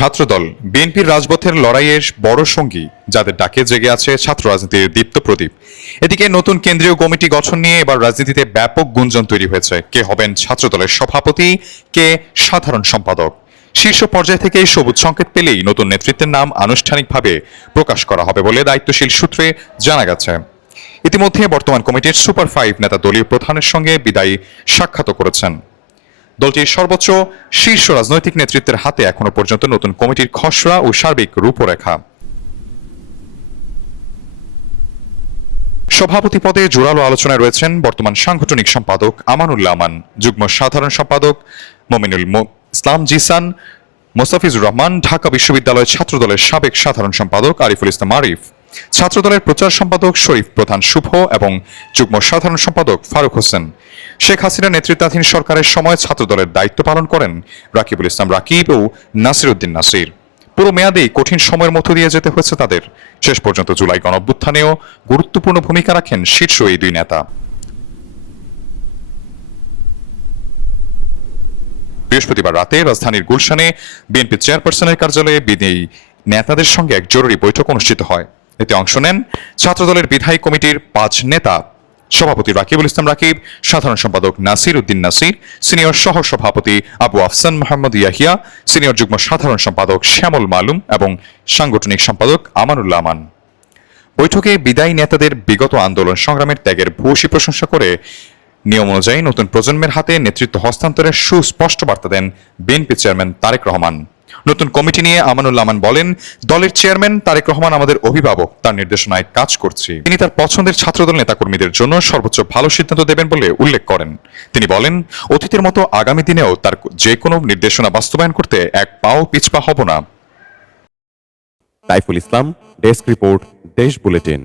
ছাত্রদল বিএনপির রাজপথের লড়াইয়ের বড় সঙ্গী, যাদের ডাকে জেগে আছে ছাত্র রাজনীতির দীপ্ত প্রদীপ। এদিকে নতুন কেন্দ্রীয় কমিটি গঠন নিয়ে এবার রাজনীতিতে ব্যাপক গুঞ্জন তৈরি হয়েছে। কে হবেন ছাত্রদলের সভাপতি, কে সাধারণ সম্পাদক। শীর্ষ পর্যায় থেকে সবুজ সংকেত পেলেই নতুন নেতৃত্বের নাম আনুষ্ঠানিকভাবে প্রকাশ করা হবে বলে দায়িত্বশীল সূত্রে জানা গেছে। ইতিমধ্যে বর্তমান কমিটির সুপার ফাইভ নেতা দলীয় প্রধানের সঙ্গে বিদায়ী সাক্ষাৎ করেছেন। দলটির সর্বোচ্চ শীর্ষ রাজনৈতিক নেতৃত্বের হাতে এখনো পর্যন্ত নতুন কমিটির খসড়া ও সার্বিক রূপরেখা। সভাপতি পদে জোরালো আলোচনায় রয়েছেন বর্তমান সাংগঠনিক সম্পাদক আমানুল্লাহ আমান, যুগ্ম সাধারণ সম্পাদক মমিনুল ইসলাম জিসান, মোস্তাফিজুর রহমান, ঢাকা বিশ্ববিদ্যালয় ছাত্রদলের সাবেক সাধারণ সম্পাদক আরিফুল ইসলাম আরিফ, ছাত্রদলের প্রচার সম্পাদক শরীফ প্রধান শুভ এবং যুগ্ম সাধারণ সম্পাদক ফারুক হোসেন। শেখ হাসিনা নেতৃত্বাধীন সরকারের সময় ছাত্রদলের দায়িত্ব পালন করেন রাকিবুল ইসলাম রাকিব ও নাসির উদ্দিন নাসির। পুরো মেয়াদেই কঠিন সময়ের মধ্য দিয়ে যেতে হয়েছে তাদের। শেষ পর্যন্ত জুলাই গণঅভ্যুত্থানেও গুরুত্বপূর্ণ ভূমিকা রাখেন শীর্ষ এই দুই নেতা। বৃহস্পতিবার রাতে রাজধানীর গুলশানে বিএনপি চেয়ারপারসনের কার্যালয়ে বিদায়ী নেতাদের সঙ্গে এক জরুরি বৈঠক অনুষ্ঠিত হয়। এতে অংশ নেন ছাত্রদলের বিধায়ী কমিটির 5 নেতা, সভাপতি রাকিবুল ইসলাম রাকিব, সাধারণ সম্পাদক নাসির উদ্দিন নাসির, সিনিয়র সহ সভাপতি আবু আফসান মোহাম্মদ ইয়াহিয়া, সিনিয়র যুগ্ম সাধারণ সম্পাদক শ্যামল মালুম এবং সাংগঠনিক সম্পাদক আমানুল্লাহ আমান। বৈঠকে বিদায়ী নেতাদের বিগত আন্দোলন সংগ্রামের ত্যাগের ভূয়সী প্রশংসা করে নিয়ম অনুযায়ী নতুন প্রজন্মের হাতে নেতৃত্ব হস্তান্তরের সুস্পষ্ট বার্তা দেন বিএনপি চেয়ারম্যান তারেক রহমান। নতুন কমিটি নিয়ে আমানুল্লাহ আমান বলেন, দলের চেয়ারম্যান তারেক রহমান আমাদের অভিভাবক, তার নির্দেশনায় কাজ করছি। তিনি তার পছন্দের ছাত্রদল নেতাকর্মীদের জন্য সর্বোচ্চ ভালো সিদ্ধান্ত দেবেন বলে উল্লেখ করেন। তিনি বলেন, অতীতের মতো আগামী দিনেও তার যে কোনো নির্দেশনা বাস্তবায়ন করতে এক পাও পিছপা হব না। সাইফুল ইসলাম, ডেস্ক রিপোর্ট, দেশ বুলেটিন।